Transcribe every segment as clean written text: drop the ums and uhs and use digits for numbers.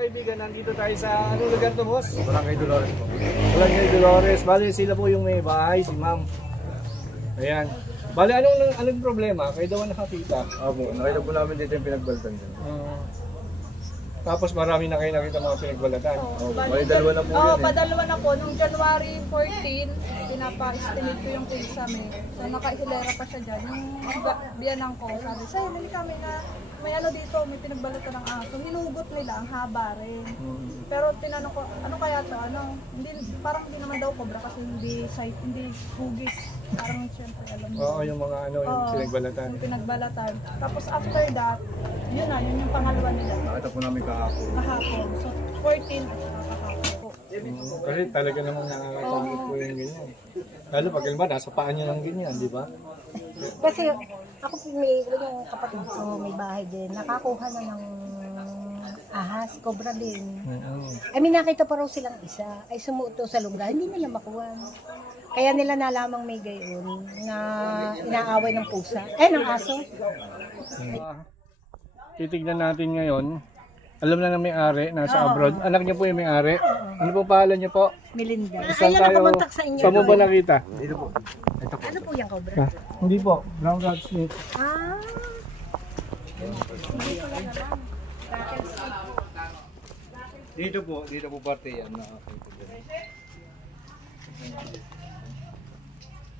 kaibigan, nandito tayo sa anong lugar to, boss? Barangay Dolores po. Barangay Dolores. Bali, sila po yung may bahay, si ma'am. Ayan. Bali, anong problema? Kayo daw nakakita. Opo, nakita po namin dito yung pinagbaltan dyan. Tapos marami na kayo nakita mga pinagbalatan. May dalawa na po yun eh. Padalawa na po. Nung January 14, pinapa-estimate ko yung case sa amin. So nakahilera pa siya dyan. Yung biyanang ko, sabi, sa'yo, nali kami na may ano dito, may pinagbalatan ng aso. Hinugot nila, ang haba rin. Pero tinanong ko, ano kaya to? Ano? Hindi, parang hindi naman daw cobra kasi hindi hugis. Parang siyempre alam mo. Oo, yung mga yung pinagbalatan. Yung pinagbalatan. Tapos after that, yun yung pangalawa nila. Nakita po namin kahapon. Kahapon. So 14 at saka kahapon po. Kasi talaga namang nakakatakot po yung ganyan. Lalo pag ba, nasa paa niya ng ganyan, di ba? Kasi ako may yung kapatid ko may bahay din. Nakakuha na ng ahas, cobra din. I mean, nakita pa raw silang isa. Ay sumuot sa lungga. Hindi nila makuha. Kaya nila nalamang may gayon na inaaway ng pusa. Ng aso. Titignan natin ngayon. Alam na ng may-ari, nasa abroad. Anak niya po yung may-ari. Ano po pangalan niya po? Melinda. Saan Kailan nakakontak sa inyo? Saan mo ba nakita? Dito po. Ano po yung cobra? Hindi po. Brown rat snake. Ah. Dito po parte yan.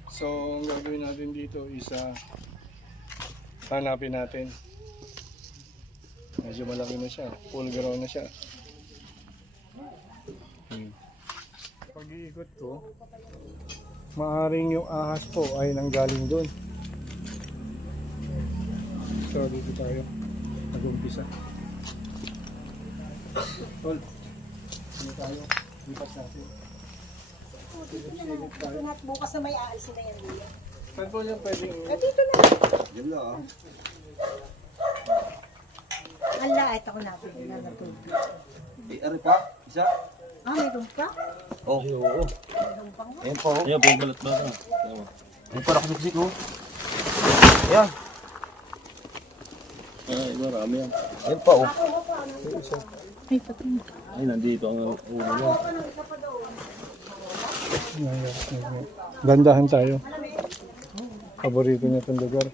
So, ang gagawin natin dito is hanapin natin. Medyo malaki na siya. Full grown na siya. Pag-iikot ko, maaring yung ahas po ay nanggaling doon. So, dito tayo nag-umpisa. Tol, ano tayo? Lipat natin. Bukas na may aalisin na yan. Saan po yung pwedeng... Dito na. Yan lang ah. Ala, ito ko natin. Ari pa? Isa? Mayroon pa? Oo. Mayroon pa nga. Ayan po. Ayan po, balat ba? Ayan po, nakasiksik oh. Ayan. Ay, marami yan. Ayan pa oh. Ay, nandito ang ulo niya. Gandahan tayo. Paborito niya itong lugar.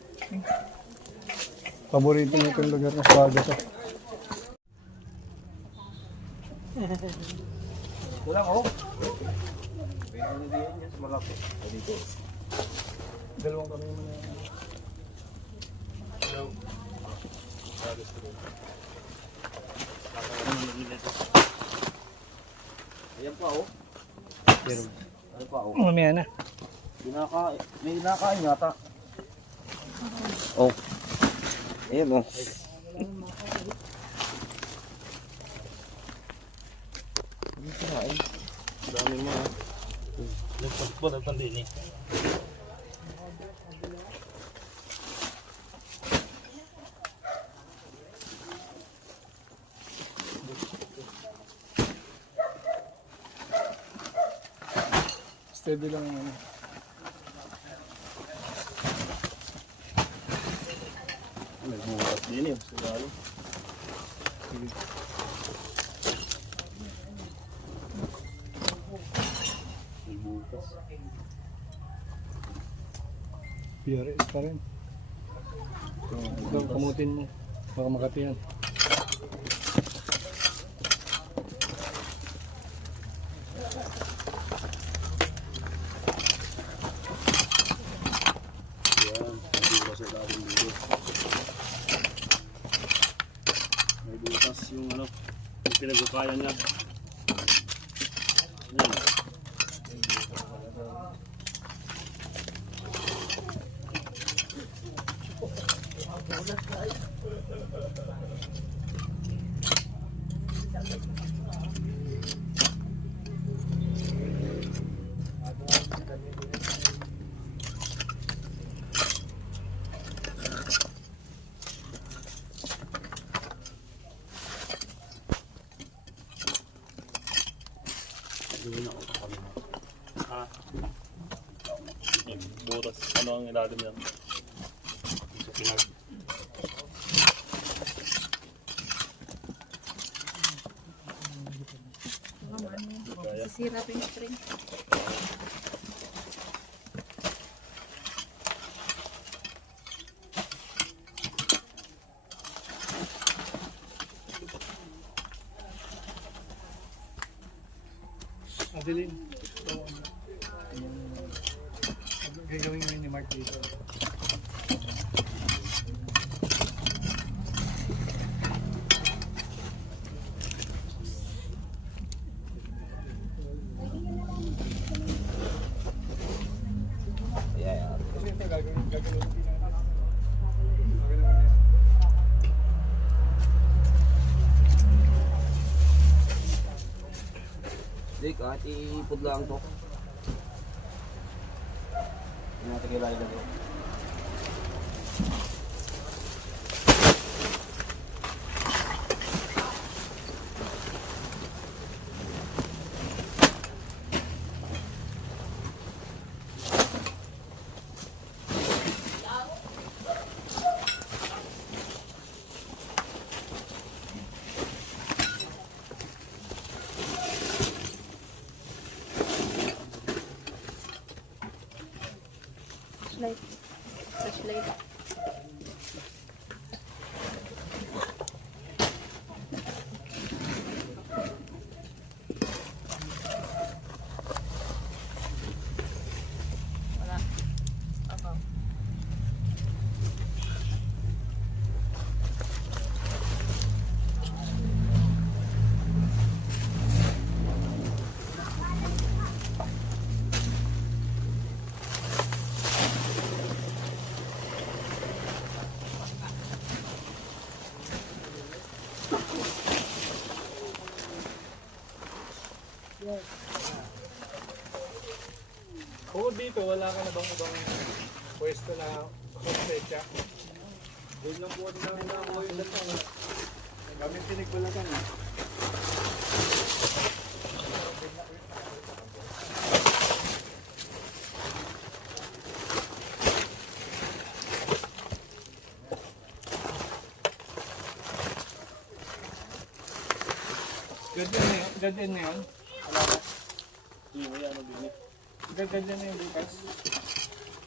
Paborito niya itong lugar na swaga to. Kulang oh. Pinandiyan niya sa malaki. Dito. Dalawang kami muna. Ayan pa oh. Ano pa oh. Mamaya na. May nakain yata. Oh. Ayan oh. Dami mo ah. Nagpagpo na pandini. Steady lang naman. Nagbukas din eh. Sigalo. Nagbukas. PRS pa rin. Ito, kamutin mo. Baka makati yan. May bukas yung ano, yung pinagkakayan niya. Yan. Butas, ano ang ilalim yan? Sa pinag. Nasira pa yung spring. Adeline, ito ang gagawin ngayon ni Mark dito. Kasi ito gagawin din natin. Hindi, kahit iipod lang to. Hindi natin kailangan ito. Flashlight. Flashlight. Wala. Ako. Bukod dito, wala ka na bang ibang pwesto na kosmecha? Doon lang po namin nakakuha yung dalawa. Kami pinigbalakan eh. Ganyan na yun? Wala ka? Hindi mo yan, mabinit. Ganyan na yung bukas?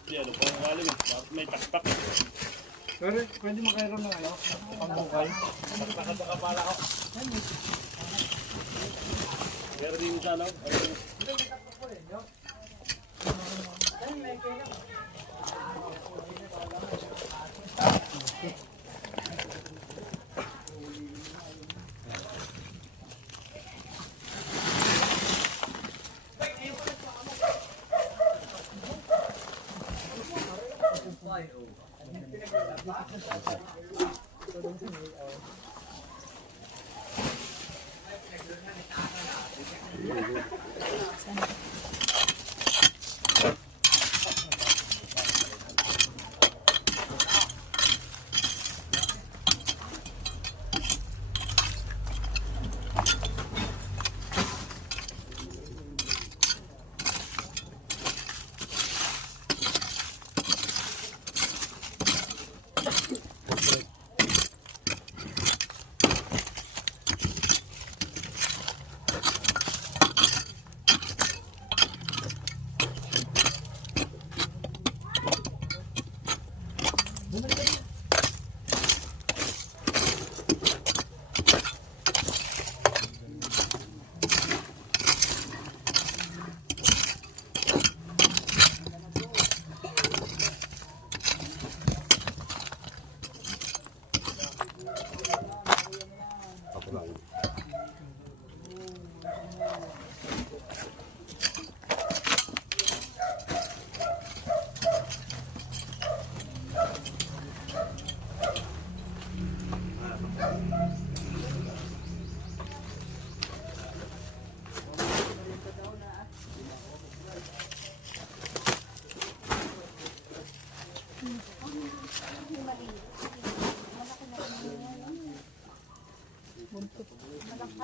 Hindi, ano po ang lalim eh. May taktak. Pero pwede makairam ng ano? Pambukal? Taktak pala ako. Pero din sa ano?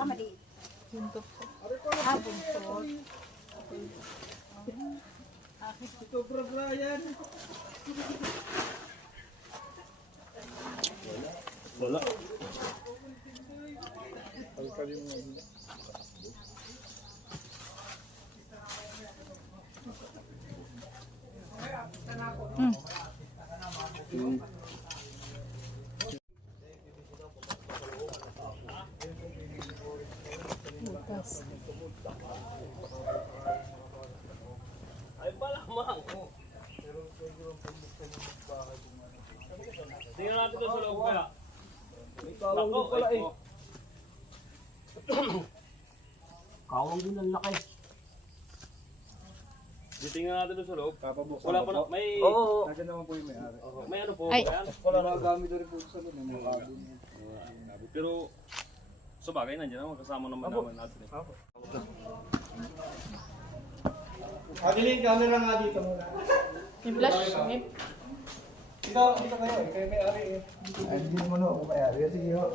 Maliit. Buntot ko. Buntot. Ito, Brian! Wala. Pagkalim mo. Malamang. Tingnan natin doon sa loob kaya. Nako, pala eh. Kawang din ang laki. Tingnan natin doon sa loob. Papabuksan Wala ko pa po. na, may... Oo. Nandiyan naman po yung may-ari. May ano po, Ay. yan? Wala na gamit rin po sa loob. May mga kabin. Pero, sa bagay, nandiyan naman, kasama naman naman natin eh. Adeline, camera nga dito muna. May flash. May... Dito kayo eh. Kayo may-ari eh. Ay, hindi mo na ako mayari. Sige ho.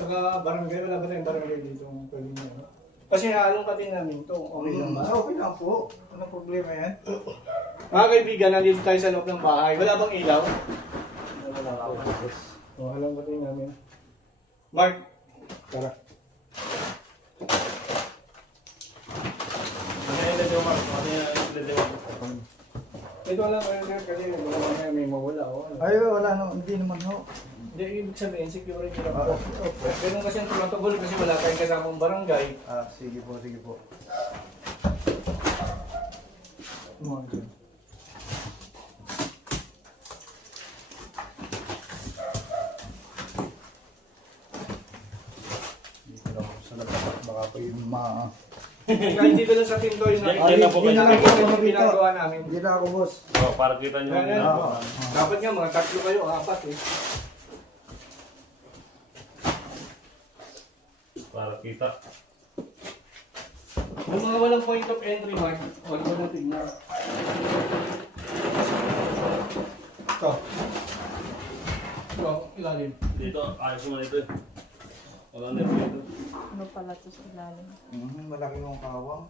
Saka barangay, wala ba tayong barangay dito? Pwede nyo, no? Kasi halong pati namin to. Okay lang ba? Okay lang po. Anong problema yan? Mga kaibigan, nandito tayo sa loob ng bahay. Wala bang ilaw? Wala po. O, halong pati namin. Mark, tara. Ano yung ledyo, Mark? Ano yung ledyo? Ito lang kayo sir, kasi wala may mawala. O, ano? Ay, wala no. Hindi naman ho. Hindi, ibig sabihin, security lang po. Ganun kasi ang protocol kasi wala tayong kasamang barangay. Ah, sige po, sige po. Mga dyan. Dito lang ako sa labas. Baka po yung Kahit dito lang sa pinto yun. Diyan na po kayo. Yun na lang yung ginagawa namin. Hindi na ako, boss. Oh, para kita nyo yung Ayan. ginagawa. Dapat nga mga tatlo kayo, apat eh. Para kita. Yung mga walang point of entry, Mark, huwag mo na tignan. Ito. Ito, ilalim. Dito, ayos naman ito eh. Wala na dito. Ano pala ito sa ilalim? Malaki mong kawang.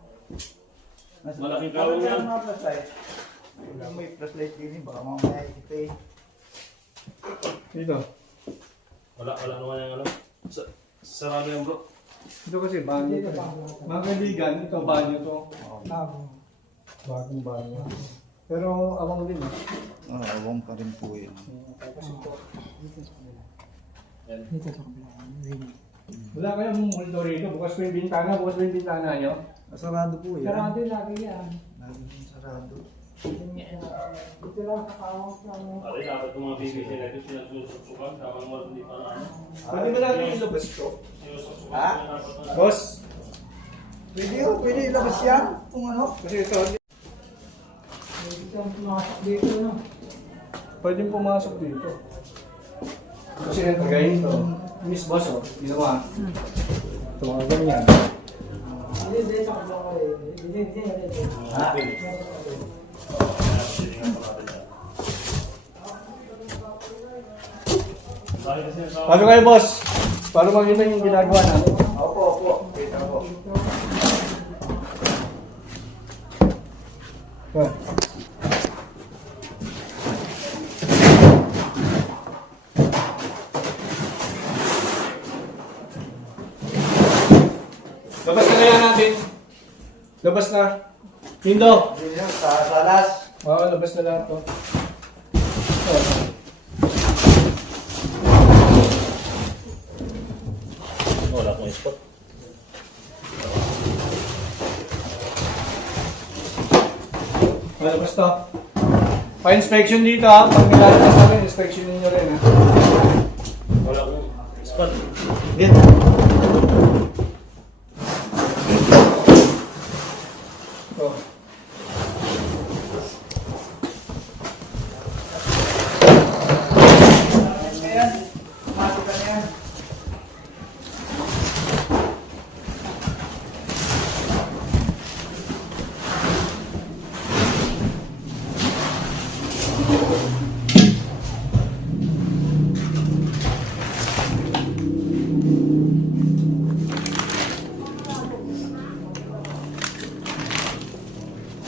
Malaking kawang yan. Mga flashlight. May flashlight din. Baka mamaya kita eh. Dito. Wala naman yung ano. Sarado yan bro. Ito kasi banyo ito. Mga kaibigan, ito banyo to. Bagong banyo. Pero awang din eh. Awang pa rin po yun. Tapos ito. Wala kayong multo rito. Bukas mo yung bintana. Bukas mo yung bintana nyo. Sarado po yan. Sarado lagi yan. Lagi yung sarado. Dito lang sa kawang sa Pare, dapat yung mga bibig nila ito sinasusukan. Dapat mo hindi pa na ano. Pwede ba natin ilabas to? Sinususukan Ha? na dapat na. Boss? Pwede ho, pwede ilabas yan. Kung ano. Kasi ito, dito ang pumasok dito, no? pwede pumasok dito. Kasi ito guys, ito. Miss Boss, oh. Ginawa. Ito mga ganyan. Hindi, sa kablang ko eh. Hindi. Ha? Paano kayo, boss? Para makita yung ginagawa natin. Opo. Kita po. Ah. Labas na kaya natin. Labas na. Pindo. Hindi yan, sa salas. Oo, labas na lahat to. Wala akong spot. Labas to. Pa-inspection dito ha. Pag nilalabas namin, inspectionin nyo rin ha. Wala akong spot. Get. Oh. Ayan, pumasok ka na yan.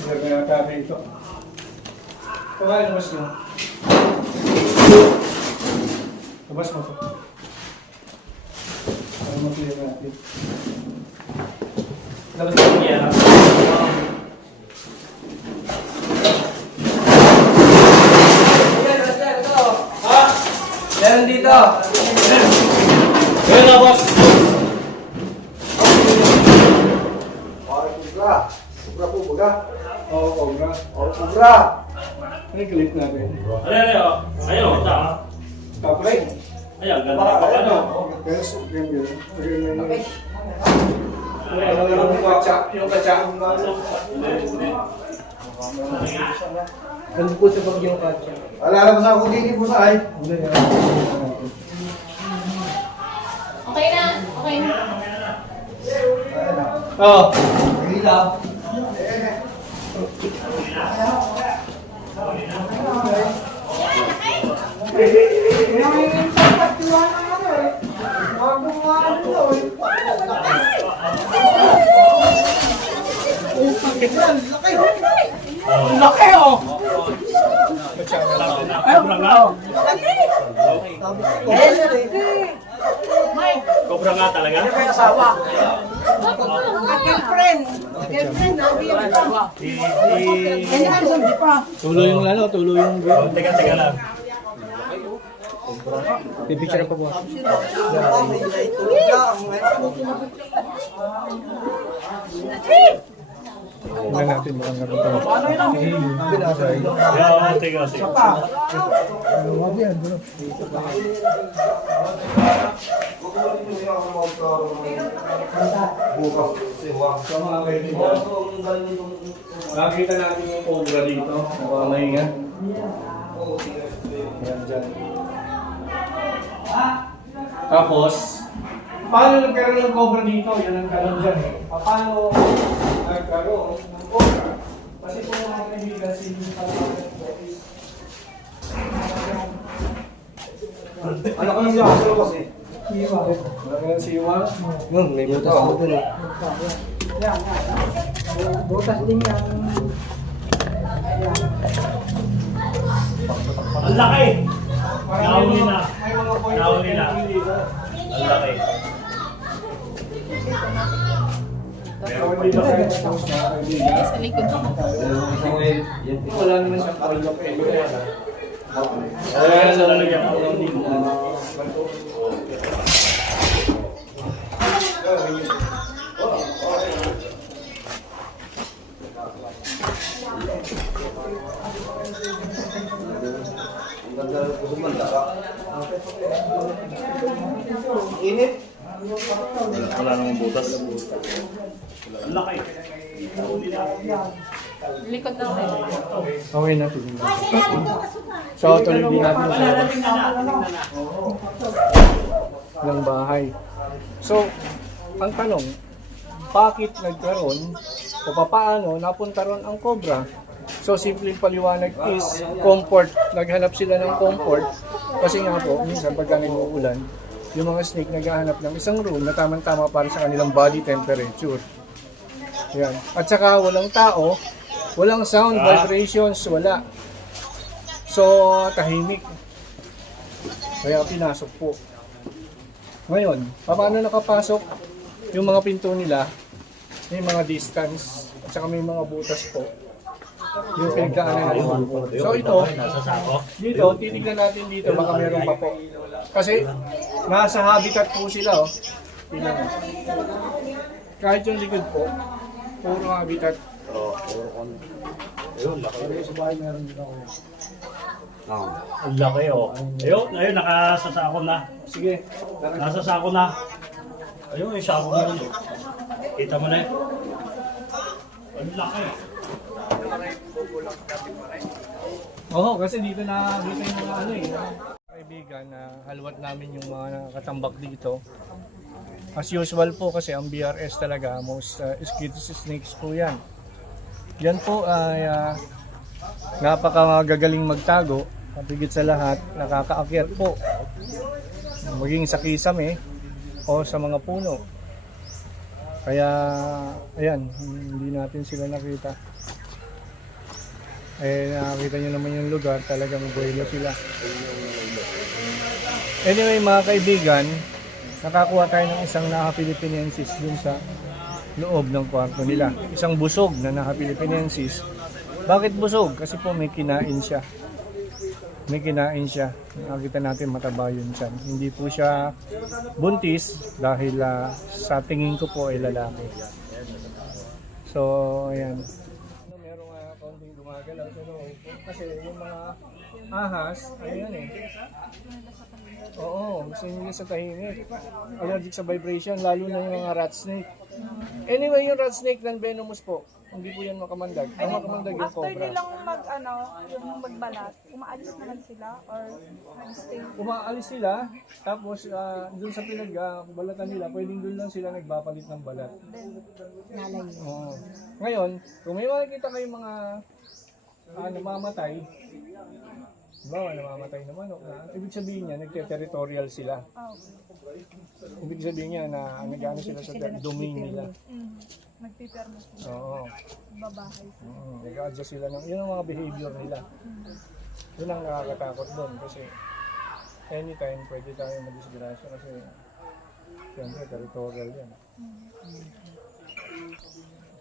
Ilagay na natin ito. Ito nga, labas mo. Labas mo ito. Para mag-clear natin. Labas mo. Yeah. Meron dito. Meron na, boss. Para kung ka. Kubra po, baga. Oo, cobra. O, kubra. Ano yung clip natin? Ayun, ito. Tapos, Ayun, ganda pa ka, no? pero yun. Yung katsa. Ano po sa bagyong katsa? Alalabas ako dito po sa ay. Okay na. Okay na. Oo. Hila. Laki oh! Cobra nga. Cobra nga talaga. Tuloy yung lalo, tuloy yung Oh, teka lang. pipicture pa po. Tingnan natin baka nga ito. Yeah, teka. Bukas, siwa. So mga kaibigan, nakita natin yung cobra dito. Nakamahinga. Yan dyan. Tapos, paano nagkaroon ng cobra dito? Yan ang tanong dyan eh. Paano nagkaroon ng cobra? Kasi po mga kaibigan, Ano ka nang siya? Ano kasi? siwa. May butas mo dun. Butas din yan. Ang laki! Nahuli na. May mga point Nahuli na. dito. Ang laki. So, hindi ba kayo tapos mga kaibigan? Sa likod ko. Wala naman siyang point of view. Ayan, sa lalagyan ko lang dito. Init. Wala namang butas. Ang laki. Nahuli na. Likod lang tayo. Okay na. So, tuloy din natin ng bahay. So, ang tanong, bakit nagkaroon o paano napunta ron ang cobra? So, simpleng paliwanag is comfort. Naghanap sila ng comfort kasi nga po, minsan pagka nag-uulan, yung mga snake naghahanap ng isang room na tamang-tama para sa kanilang body temperature. Yan. At saka walang tao, walang sound, vibrations, wala. So, tahimik. Kaya pinasok po. Ngayon, paano nakapasok? Yung mga pinto nila, may mga distance, at saka may mga butas po. Yung pinagdaanan natin. So ito, Nasa sako. dito, titignan natin dito, baka meron pa po. Kasi, nasa habitat po sila, oh. Tingnan mo. Kahit yung likod po, puro habitat. Ang laki, oh. Ayun, nakasasako na. Sige, Nasa sako na. Ayun, yung sako na yun. Kita mo na yun. Ang laki. oo, kasi dito nakakita yung mga ano eh. Kaibigan, na halwat namin yung mga katambak dito. As usual po kasi ang BRS talaga, most mosquitoes snakes po yan. Yan po ay napakagagaling magtago. At higit sa lahat, nakakaakyat po. Maging sa kisame o sa mga puno. Kaya, ayan, hindi natin sila nakita. Eh, nakakita nyo naman yung lugar, talagang buwelo sila. Anyway, mga kaibigan, nakakuha tayo ng isang Naka-Philippinensis dun sa loob ng kwarto nila. Isang busog na Naka-Philippinensis. Bakit busog? Kasi po may kinain siya. May kinain siya. Nakita natin mataba yun siya. Hindi po siya buntis dahil sa tingin ko po ay lalaki. So, ayan. Merong kaunting gumagalaw. Pero kasi yung mga ahas, ayan eh. Oo, gusto nila sa tahimik. Allergic sa vibration, lalo na yung mga rat snake. Anyway, yung rat snake non-venomous po. Hindi po yan makamandag. Ang makamandag yung After cobra. nilang yung magbalat, umaalis naman sila or nag-stay. Umaalis sila, tapos dun sa pinagbalatan nila, pwedeng dun lang sila nagbapalit ng balat. Nalay. Oo. Ngayon, kung may makikita kayong mga namamatay, namamatay na manok na, ibig sabihin niya, nagte-territorial sila. Oh. Ibig sabihin niya na nag-ano sila sa domain nila. Nagpiperma sila. Oo. Babahay sila. Nag-adjust sila ng, yun ang mga behavior nila. Yun ang nakakatakot doon kasi anytime pwede tayo madisgrasya kasi siyempre territorial yan.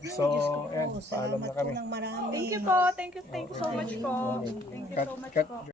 So, ayan, paalam na kami. Marami. Thank you po. Thank you so much po. Thank you so much po.